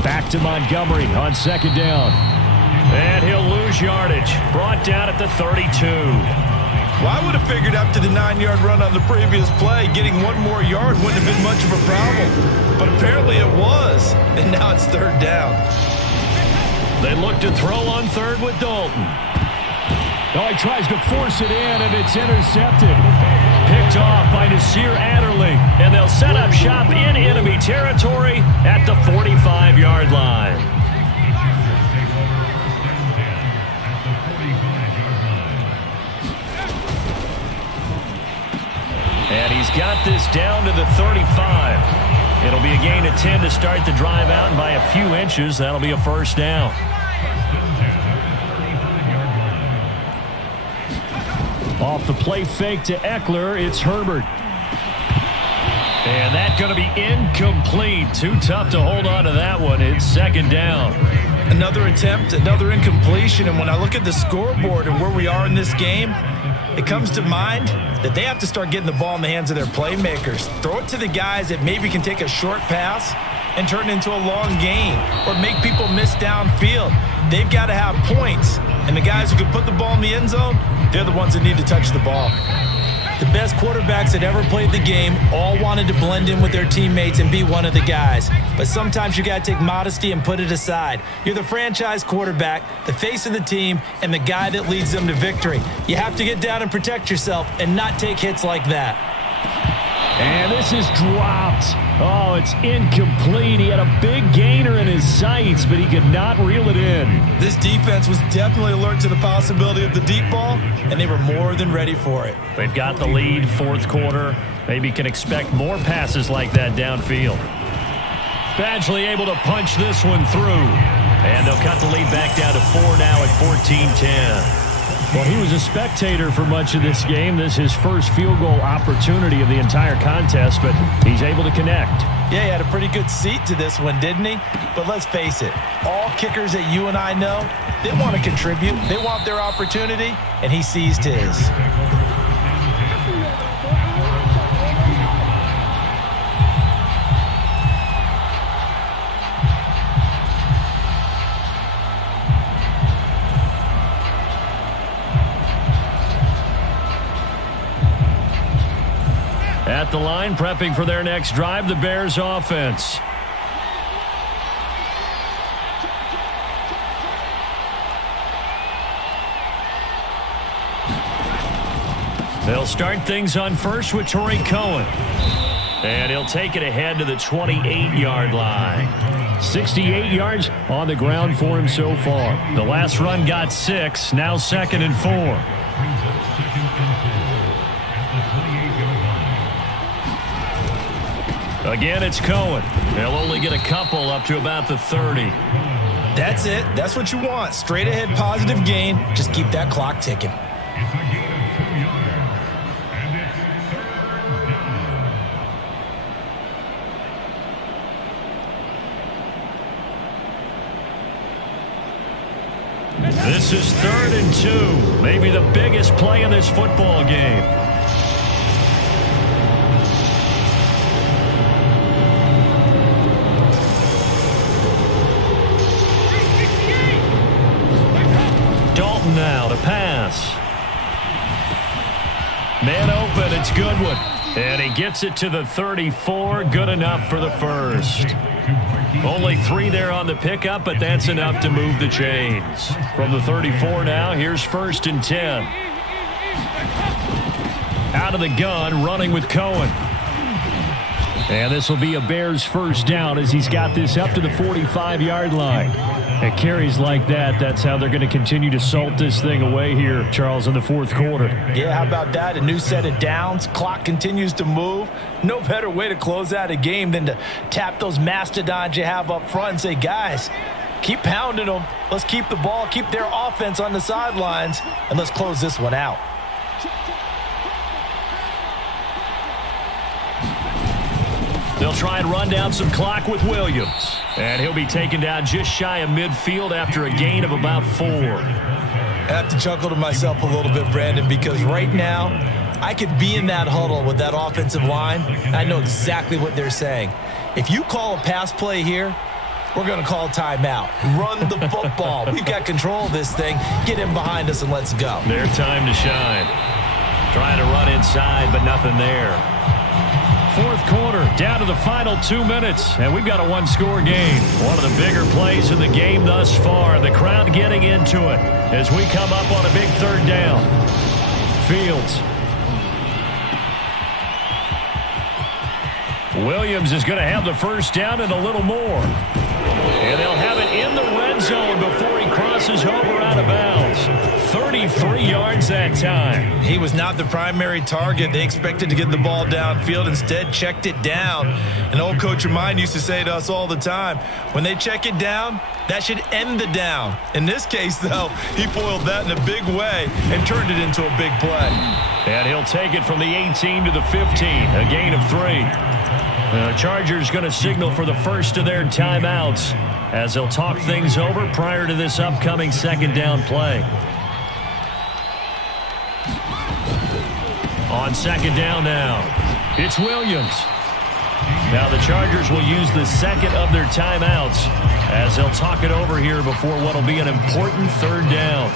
Back to Montgomery on second down. And he'll lose yardage. Brought down at the 32. Well, I would have figured after the 9-yard run on the previous play, getting one more yard wouldn't have been much of a problem. But apparently it was, and now it's third down. They look to throw on third with Dalton. Oh, he tries to force it in, and it's intercepted. Picked off by Nasir Adderley, and they'll set up shop in enemy territory at the 45-yard line. And he's got this down to the 35. It'll be a gain of 10 to start the drive out, and by a few inches, that'll be a first down. Off the play fake to Eckler, it's Herbert. And that's going to be incomplete. Too tough to hold on to that one. It's second down. Another attempt, another incompletion, and when I look at the scoreboard and where we are in this game, it comes to mind that they have to start getting the ball in the hands of their playmakers. Throw it to the guys that maybe can take a short pass and turn it into a long gain or make people miss downfield. They've got to have points, and the guys who can put the ball in the end zone, they're the ones that need to touch the ball. The best quarterbacks that ever played the game all wanted to blend in with their teammates and be one of the guys. But sometimes you got to take modesty and put it aside. You're the franchise quarterback, the face of the team, and the guy that leads them to victory. You have to get down and protect yourself and not take hits like that. And this is dropped. Oh, it's incomplete. He had a big gainer in his sights, but he could not reel it in. This defense was definitely alert to the possibility of the deep ball, and they were more than ready for it. They've got the lead, fourth quarter. Maybe can expect more passes like that downfield. Badgley able to punch this one through. And they'll cut the lead back down to 4 now at 14-10. Well, he was a spectator for much of this game. This is his first field goal opportunity of the entire contest, but he's able to connect. Yeah, he had a pretty good seat to this one, didn't he? But let's face it, all kickers that you and I know, they want to contribute. They want their opportunity, and he seized his. At the line, prepping for their next drive, the Bears offense. They'll start things on first with Torrey Cohen. And he'll take it ahead to the 28-yard line. 68 yards on the ground for him so far. The last run got 6, now 2nd and 4. Again, it's Cohen. They'll only get a couple up to about the 30. That's it. That's what you want. Straight ahead, positive gain. Just keep that clock ticking. This is 3rd and 2. Maybe the biggest play in this football game. Dalton now to pass. Man open, it's Goodwin. And he gets it to the 34. Good enough for the first. Only 3 there on the pickup, but that's enough to move the chains. From the 34 now, here's 1st and 10. Out of the gun, running with Cohen. And this will be a Bears first down as he's got this up to the 45-yard line. At carries like that, that's how they're going to continue to salt this thing away here, Charles, in the fourth quarter. Yeah, how about that? A new set of downs. Clock continues to move. No better way to close out a game than to tap those mastodons you have up front and say, guys, keep pounding them. Let's keep the ball, keep their offense on the sidelines, and let's close this one out. They'll try and run down some clock with Williams. And he'll be taken down just shy of midfield after a gain of about 4. I have to chuckle to myself a little bit, Brandon, because right now I could be in that huddle with that offensive line. I know exactly what they're saying. If you call a pass play here, we're going to call timeout. Run the football. We've got control of this thing. Get in behind us and let's go. Their time to shine. Trying to run inside, but nothing there. Fourth quarter, down to the final 2 minutes, and we've got a one-score game. One of the bigger plays in the game thus far. The crowd getting into it as we come up on a big third down. Fields. Williams is going to have the first down and a little more. And they'll have it in the red zone before he crosses over out of bounds. 33 yards that time. He was not the primary target. They expected to get the ball downfield. Instead, checked it down. An old coach of mine used to say to us all the time, when they check it down, that should end the down. In this case, though, he foiled that in a big way and turned it into a big play. And he'll take it from the 18 to the 15, a gain of 3. The Chargers going to signal for the first of their timeouts as they'll talk things over prior to this upcoming second down play. On second down now, it's Williams. Now the Chargers will use the second of their timeouts as they'll talk it over here before what will be an important third down.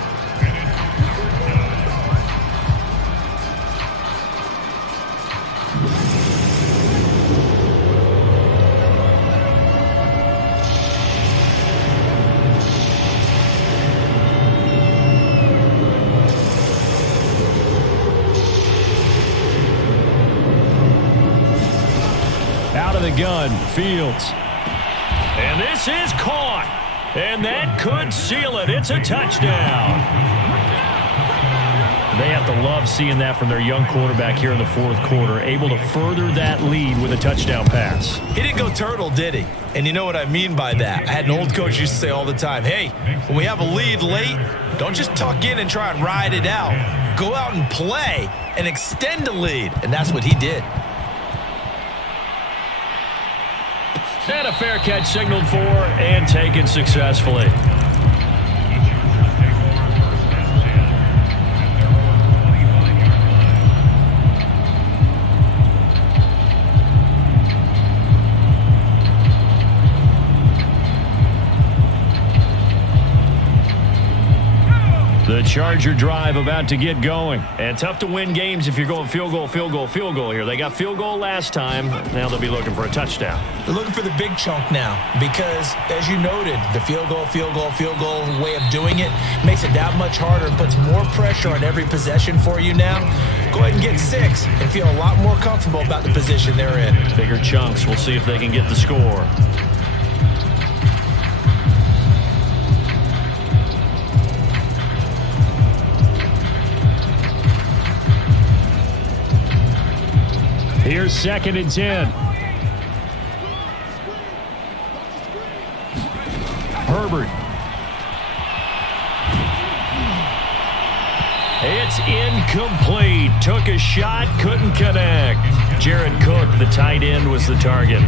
The gun, Fields. And this is caught. And that could seal it. It's a touchdown. They have to love seeing that from their young quarterback here in the fourth quarter, able to further that lead with a touchdown pass. He didn't go turtle, did he? And you know what I mean by that. I had an old coach used to say all the time, hey, when we have a lead late, don't just tuck in and try and ride it out. Go out and play and extend the lead. And that's what he did. And a fair catch signaled for and taken successfully. The Charger drive about to get going. And tough to win games if you're going field goal, field goal, field goal here. They got field goal last time. Now they'll be looking for a touchdown. They're looking for the big chunk now because, as you noted, the field goal way of doing it makes it that much harder and puts more pressure on every possession for you now. Go ahead and get 6 and feel a lot more comfortable about the position they're in. Bigger chunks. We'll see if they can get the score. Here's 2nd and 10. Herbert. It's incomplete. Took a shot, couldn't connect. Jared Cook, the tight end, was the target.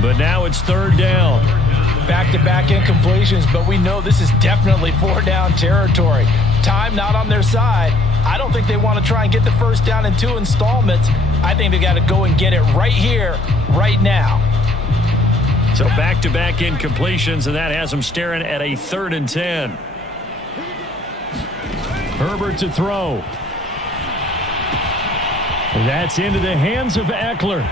But now it's 3rd down. Back-to-back incompletions, but we know this is definitely 4-down territory. Time not on their side. I don't think they want to try and get the first down in 2 installments. I think they got to go and get it right here, right now. So back-to-back incompletions, and that has them staring at a 3rd and 10. Herbert to throw. That's into the hands of Eckler.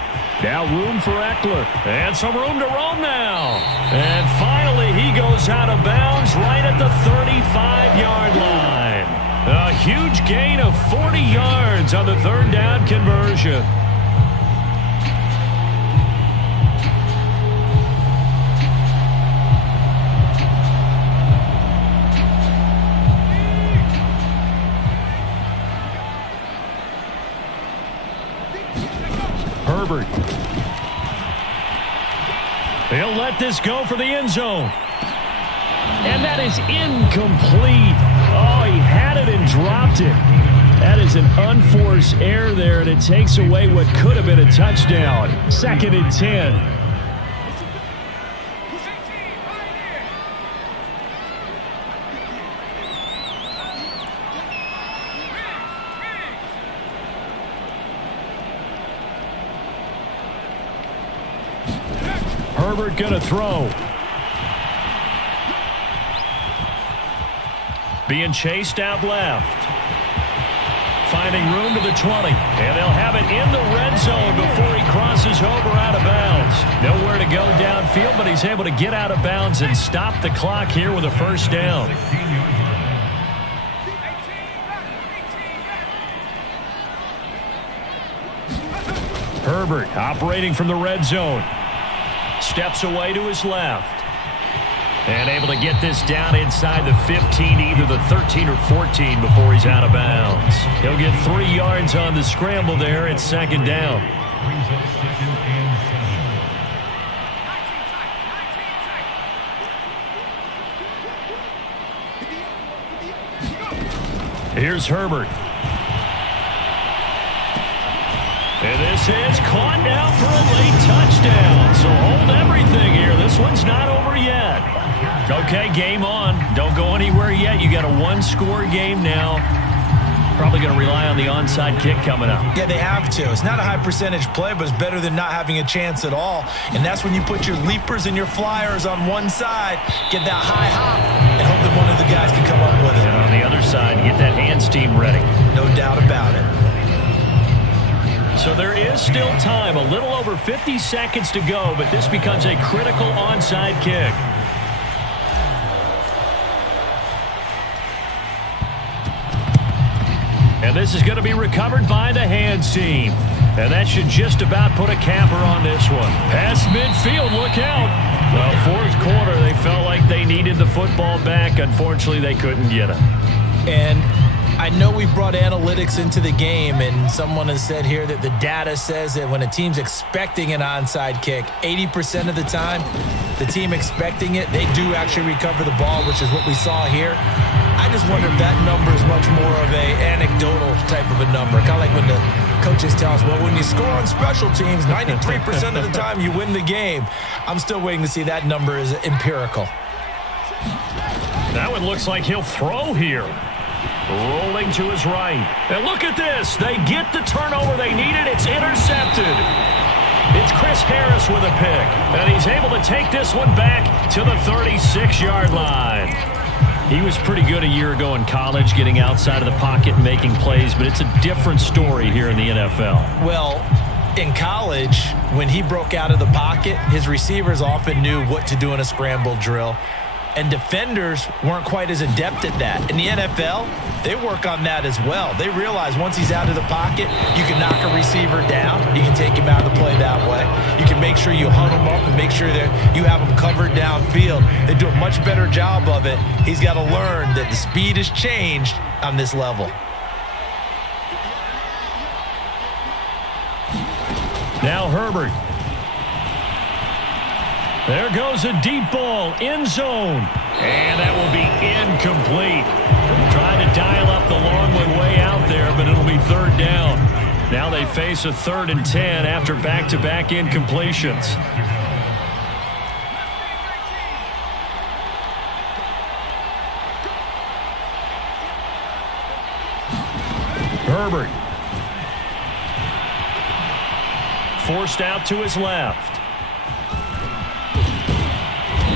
Now room for Eckler. And some room to roam now. And finally he goes out of bounds right at the 35-yard line. A huge gain of 40 yards on the 3rd down conversion. He'll let this go for the end zone. And that is incomplete. Oh, he had it and dropped it. That is an unforced error there, and it takes away what could have been a touchdown. 2nd and 10. Herbert going to throw. Being chased out left. Finding room to the 20. And they'll have it in the red zone before he crosses over out of bounds. Nowhere to go downfield, but he's able to get out of bounds and stop the clock here with a first down. Herbert operating from the red zone. Steps away to his left. And able to get this down inside the 15, either the 13 or 14 before he's out of bounds. He'll get 3 yards on the scramble there at 2nd down. Here's Herbert. And this is caught now for a late touchdown. So hold everything here. This one's not over yet. Okay, game on. Don't go anywhere yet. You got a 1-score game now. Probably going to rely on the onside kick coming up. Yeah, they have to. It's not a high percentage play, but it's better than not having a chance at all. And that's when you put your leapers and your flyers on one side, get that high hop, and hope that one of the guys can come up with it. And on the other side, get that hands team ready. No doubt about it. So there is still time, a little over 50 seconds to go, but this becomes a critical onside kick. And this is going to be recovered by the hands team. And that should just about put a capper on this one. Past midfield, look out. Well, 4th quarter, they felt like they needed the football back. Unfortunately, they couldn't get it. And I know we brought analytics into the game, and someone has said here that the data says that when a team's expecting an onside kick, 80% of the time, the team expecting it, they do actually recover the ball, which is what we saw here. I just wonder if that number is much more of a anecdotal type of a number. Kind of like when the coaches tell us, well, when you score on special teams, 93% of the time you win the game. I'm still waiting to see that number is empirical. That one looks like he'll throw here. Rolling to his right. And look at this. They get the turnover they needed. It's intercepted. It's Chris Harris with a pick. And he's able to take this one back to the 36-yard line. He was pretty good a year ago in college, getting outside of the pocket and making plays, but it's a different story here in the NFL. Well, in college, when he broke out of the pocket, his receivers often knew what to do in a scramble drill. And defenders weren't quite as adept at that. In the NFL, they work on that as well. They realize once he's out of the pocket, you can knock a receiver down. You can take him out of the play that way. You can make sure you hunt him up and make sure that you have him covered downfield. They do a much better job of it. He's got to learn that the speed has changed on this level. Now Herbert. There goes a deep ball, end zone. And that will be incomplete. Trying to dial up the long way out there, but it'll be 3rd down. Now they face a 3rd and 10 after back-to-back incompletions. Herbert. Forced out to his left.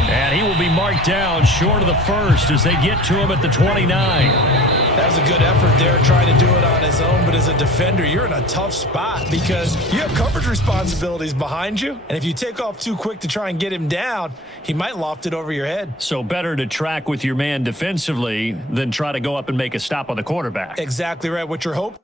And he will be marked down short of the 1st as they get to him at the 29. That was a good effort there, trying to do it on his own. But as a defender, you're in a tough spot because you have coverage responsibilities behind you. And if you take off too quick to try and get him down, he might loft it over your head. So better to track with your man defensively than try to go up and make a stop on the quarterback. Exactly right. What you're hoping